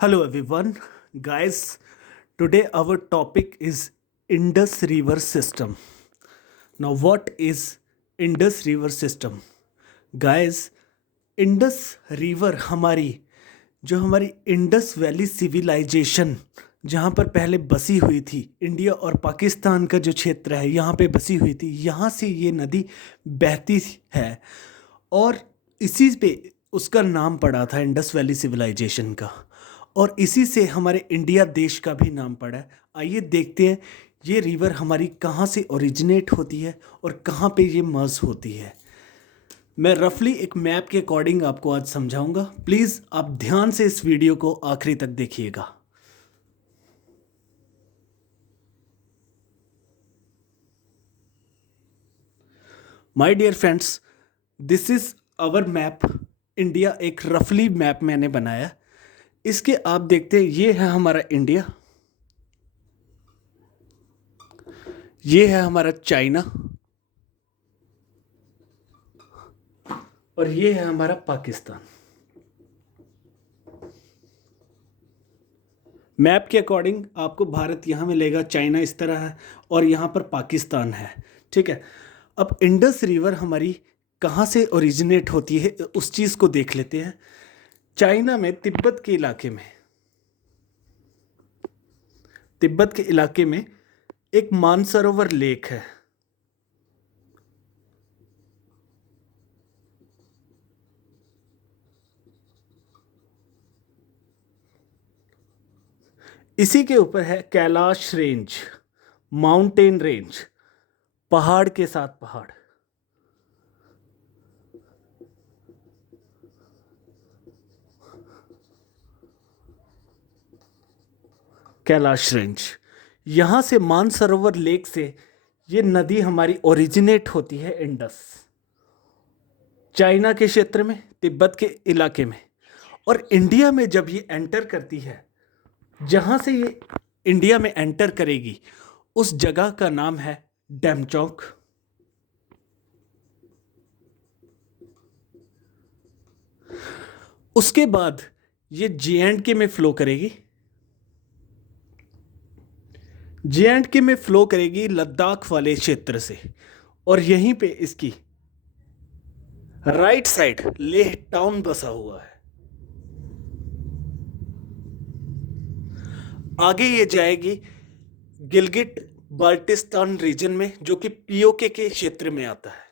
Hello everyone, guys. Today our topic is Indus River System. Now, what is Indus River System? Guys, Indus river हमारी Indus valley civilisation जहाँ पर पहले बसी हुई थी, India और पाकिस्तान का जो क्षेत्र है यहाँ पे बसी हुई थी, यहाँ से ये नदी बहती है और इसी पे उसका नाम पड़ा था इंडस वैली सिविलाइजेशन का। और इसी से हमारे इंडिया देश का भी नाम पड़ा है। आइए देखते हैं ये रिवर हमारी कहाँ से ओरिजिनेट होती है और कहाँ पे ये मर्ज होती है। मैं रफली एक मैप के अकॉर्डिंग आपको आज समझाऊंगा। प्लीज़ आप ध्यान से इस वीडियो को आखिरी तक देखिएगा। My dear friends, this is our map India. एक रफली मैप मैंने बनाया। इसके आप देखते हैं ये है हमारा इंडिया, ये है हमारा चाइना और ये है हमारा पाकिस्तान। मैप के अकॉर्डिंग आपको भारत यहाँ मिलेगा, चाइना इस तरह है और यहाँ पर पाकिस्तान है। ठीक है, अब इंडस रिवर हमारी कहाँ से ओरिजिनेट होती है उस चीज़ को देख लेते हैं। चाइना में तिब्बत के इलाके में एक मानसरोवर लेक है। इसी के ऊपर है कैलाश रेंज, माउंटेन रेंज, पहाड़ के साथ पहाड़। कैलाश रेंज, यहाँ से मानसरोवर लेक से ये नदी हमारी ओरिजिनेट होती है इंडस, चाइना के क्षेत्र में, तिब्बत के इलाके में। और इंडिया में जब ये एंटर करती है, जहाँ से ये इंडिया में एंटर करेगी उस जगह का नाम है डेमचौक। उसके बाद ये जे.एंड.के में फ्लो करेगी, जे.एंड.के में फ्लो करेगी लद्दाख वाले क्षेत्र से, और यहीं पे इसकी राइट साइड लेह टाउन बसा हुआ है। आगे ये जाएगी गिलगिट बाल्टिस्तान रीजन में, जो कि पीओके के क्षेत्र में आता है।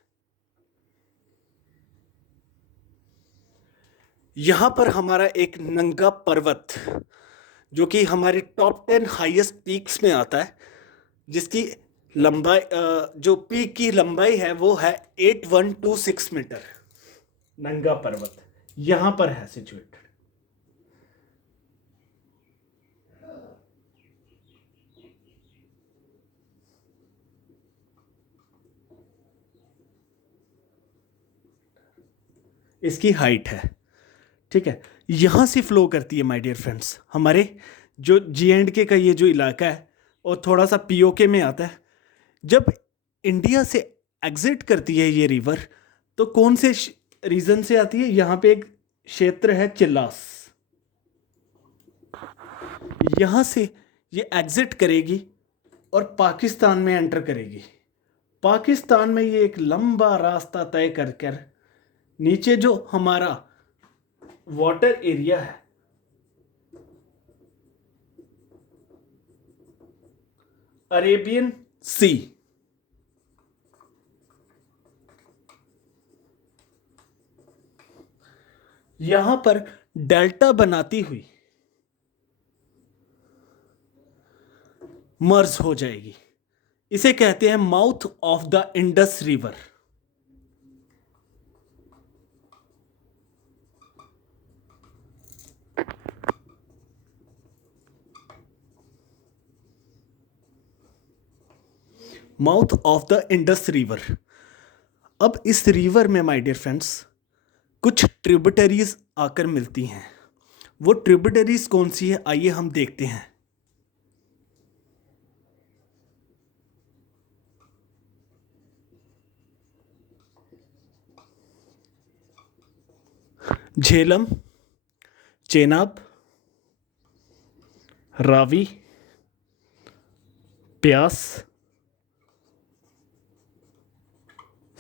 यहां पर हमारा एक नंगा पर्वत, जो कि हमारे टॉप 10 हाईएस्ट पीक्स में आता है, जिसकी लंबाई जो पीक की लंबाई है वो है 8126 मीटर। नंगा पर्वत यहां पर है सिचुएटेड। इसकी हाइट है। ठीक है, यहां से फ्लो करती है माय डियर फ्रेंड्स हमारे जो जे.एंड.के का ये जो इलाका है, और थोड़ा सा पीओके में आता है। जब इंडिया से एग्जिट करती है ये रिवर, तो कौन से रीजन से आती है? यहाँ पे एक क्षेत्र है चिल्लास, यहाँ से ये एग्जिट करेगी और पाकिस्तान में एंटर करेगी। पाकिस्तान में ये एक लंबा रास्ता तय कर कर नीचे जो हमारा वाटर एरिया है, अरेबियन सी, यहां पर डेल्टा बनाती हुई मर्ज हो जाएगी। इसे कहते हैं mouth of the Indus river. Mouth of the Indus river. अब इस रिवर में माय डियर फ्रेंड्स कुछ ट्रिब्यूटरीज आकर मिलती हैं। वो ट्रिब्यूटरीज कौन सी है, आइए हम देखते हैं। झेलम, चेनाब, रावी, ब्यास,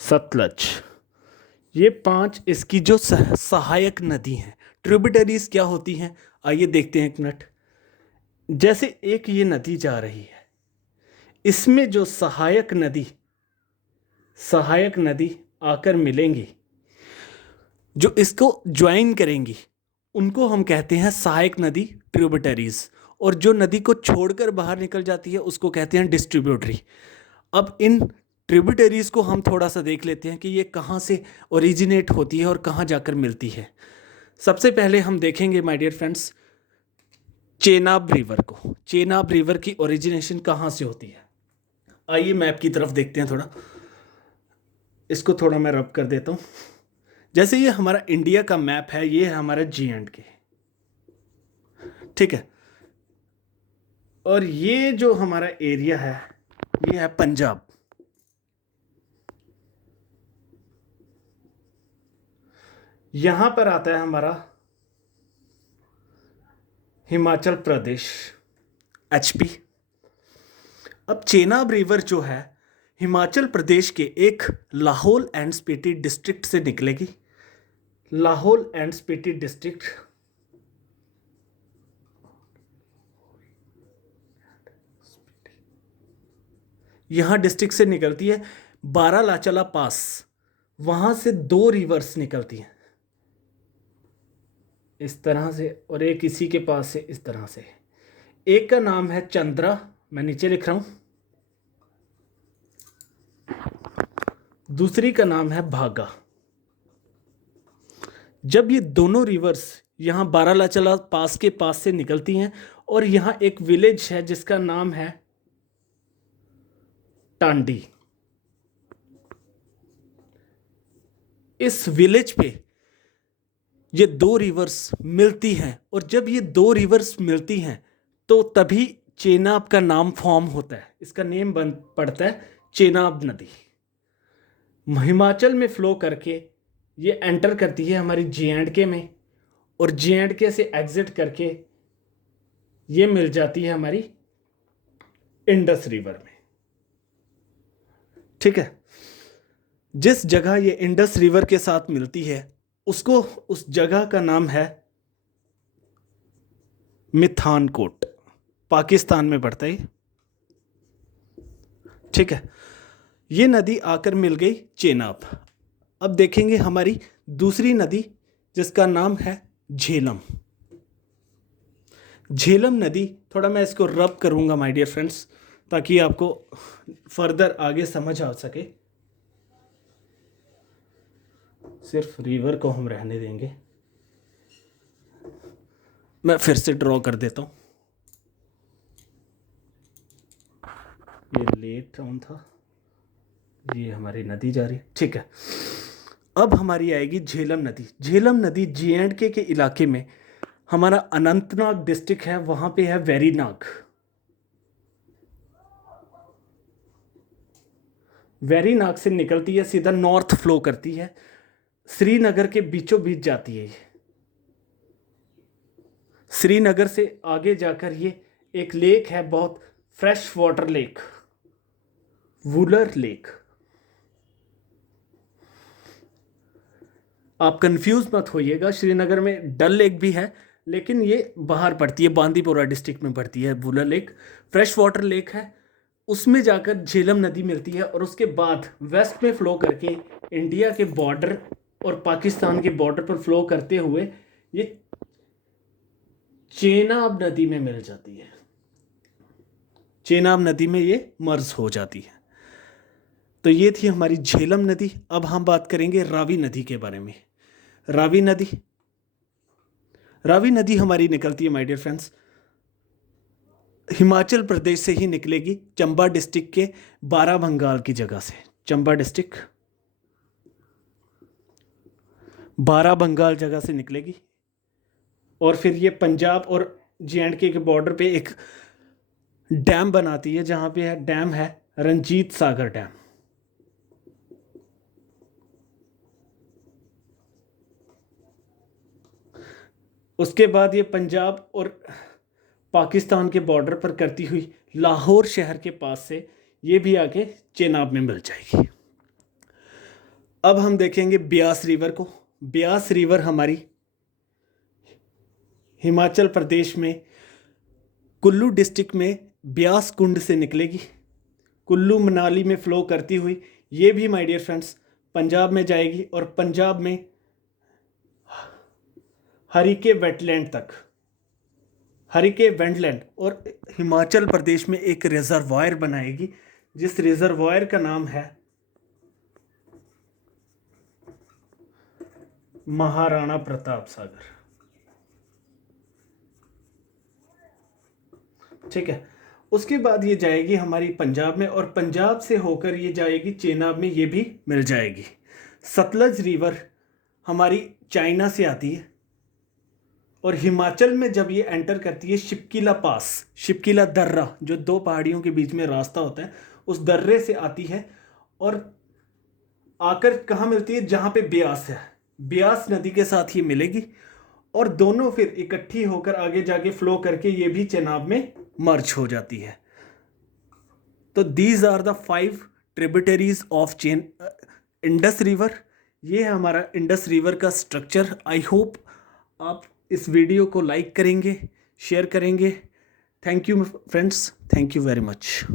सतलज, ये 5 इसकी जो सहायक नदी हैं। ट्रिब्यूटरीज क्या होती हैं, आइए देखते हैं एक मिनट। जैसे एक ये नदी जा रही है, इसमें जो सहायक नदी आकर मिलेंगी, जो इसको ज्वाइन करेंगी, उनको हम कहते हैं सहायक नदी, ट्रिब्यूटरीज। और जो नदी को छोड़कर बाहर निकल जाती है उसको कहते हैं डिस्ट्रीब्यूटरी। अब इन ट्रिब्यूटरीज को हम थोड़ा सा देख लेते हैं कि ये कहाँ से ओरिजिनेट होती है और कहाँ जाकर मिलती है। सबसे पहले हम देखेंगे my dear friends Chenab river को। चेनाब रिवर की ओरिजिनेशन कहाँ से होती है, आइए मैप की तरफ देखते हैं। थोड़ा इसको थोड़ा मैं रब कर देता हूँ। जैसे ये हमारा इंडिया का मैप है, ये है हमारा J&K, ठीक है। और ये जो हमारा एरिया है ये है पंजाब। यहां पर आता है हमारा हिमाचल प्रदेश, HP। अब चेनाब रिवर जो है हिमाचल प्रदेश के एक लाहौल एंड स्पीति डिस्ट्रिक्ट से निकलेगी। लाहौल एंड स्पीति डिस्ट्रिक्ट, यहां डिस्ट्रिक्ट से निकलती है। बारालाचला पास, वहां से 2 रिवर्स निकलती हैं इस तरह से, और एक इसी के पास से इस तरह से। एक का नाम है चंद्रा, मैं नीचे लिख रहा हूं, दूसरी का नाम है भागा। जब ये दोनों रिवर्स यहां बारालाचला पास के पास से निकलती हैं, और यहां एक विलेज है जिसका नाम है टांडी, इस विलेज पे ये 2 रिवर्स मिलती हैं। और जब ये 2 रिवर्स मिलती हैं तो तभी चेनाब का नाम फॉर्म होता है, इसका नेम बन पड़ता है चेनाब नदी। हिमाचल में फ्लो करके ये एंटर करती है हमारी J&K में, और J&K से एग्जिट करके ये मिल जाती है हमारी इंडस रिवर में, ठीक है। जिस जगह ये इंडस रिवर के साथ मिलती है उसको, उस जगह का नाम है मिथानकोट, पाकिस्तान में पड़ता है, ठीक है। ये नदी आकर मिल गई चेनाब। अब देखेंगे हमारी दूसरी नदी जिसका नाम है झेलम। झेलम नदी, थोड़ा मैं इसको रब करूंगा माय डियर फ्रेंड्स ताकि आपको फर्दर आगे समझ आ सके। सिर्फ रिवर को हम रहने देंगे, मैं फिर से ड्रॉ कर देता हूं। ये लेट डाउन था, ये हमारी नदी जा रही है, ठीक है। अब हमारी आएगी झेलम नदी। झेलम नदी J&K के इलाके में, हमारा अनंतनाग डिस्ट्रिक्ट है, वहां पे है वेरीनाग। वेरीनाग से निकलती है, सीधा नॉर्थ फ्लो करती है, श्रीनगर के बीचों बीच जाती है। श्रीनगर से आगे जाकर ये एक लेक है, बहुत fresh water lake, Wular lake. आप कंफ्यूज मत होइएगा, श्रीनगर में डल लेक भी है लेकिन ये बाहर पड़ती है, बांदीपोरा डिस्ट्रिक्ट में पड़ती है Wular lake, fresh water lake है। उसमें जाकर झेलम नदी मिलती है, और उसके बाद वेस्ट में फ्लो करके इंडिया के बॉर्डर और पाकिस्तान के बॉर्डर पर फ्लो करते हुए ये चेनाब नदी में मिल जाती है। चेनाब नदी में ये मर्ज हो जाती है। तो ये थी हमारी झेलम नदी। अब हम बात करेंगे रावी नदी के बारे में। रावी नदी हमारी निकलती है my dear friends Himachal Pradesh से ही निकलेगी, चंबा डिस्ट्रिक्ट के बाराबंगाल की जगह से। चंबा डिस्ट्रिक्ट बाराबंगाल जगह से निकलेगी, और फिर ये पंजाब और J&K के बॉर्डर पे एक डैम बनाती है, जहां पे डैम है रंजीत सागर डैम। उसके बाद ये पंजाब और पाकिस्तान के बॉर्डर पर करती हुई लाहौर शहर के पास से ये भी आके चेनाब में मिल जाएगी। अब हम देखेंगे ब्यास रिवर को। ब्यास रिवर हमारी हिमाचल प्रदेश में कुल्लू डिस्ट्रिक्ट में ब्यास कुंड से निकलेगी, कुल्लू मनाली में फ़्लो करती हुई ये भी माय डियर फ्रेंड्स पंजाब में जाएगी और पंजाब में हरिके वेटलैंड तक, हरिके वेटलैंड और हिमाचल प्रदेश में एक रिजर्वायर बनाएगी जिस रिजर्वायर का नाम है महाराणा प्रताप सागर। ठीक है, उसके बाद ये जाएगी हमारी पंजाब में और पंजाब से होकर ये जाएगी चेनाब में, ये भी मिल जाएगी। सतलज रिवर हमारी चाइना से आती है और हिमाचल में जब ये एंटर करती है शिपकिला पास, शिपकिला दर्रा जो दो पहाड़ियों के बीच में रास्ता होता है, उस दर्रे से आती है और आकर कहाँ मिलती है, जहाँ पे ब्यास है, ब्यास नदी के साथ ही मिलेगी और दोनों फिर इकट्ठी होकर आगे जाके फ्लो करके ये भी चेनाब में मर्ज हो जाती है। तो these are the 5 tributaries of Indus river. ये है हमारा इंडस रिवर का स्ट्रक्चर। आई होप आप इस वीडियो को लाइक करेंगे, शेयर करेंगे। Thank you friends, thank you very much.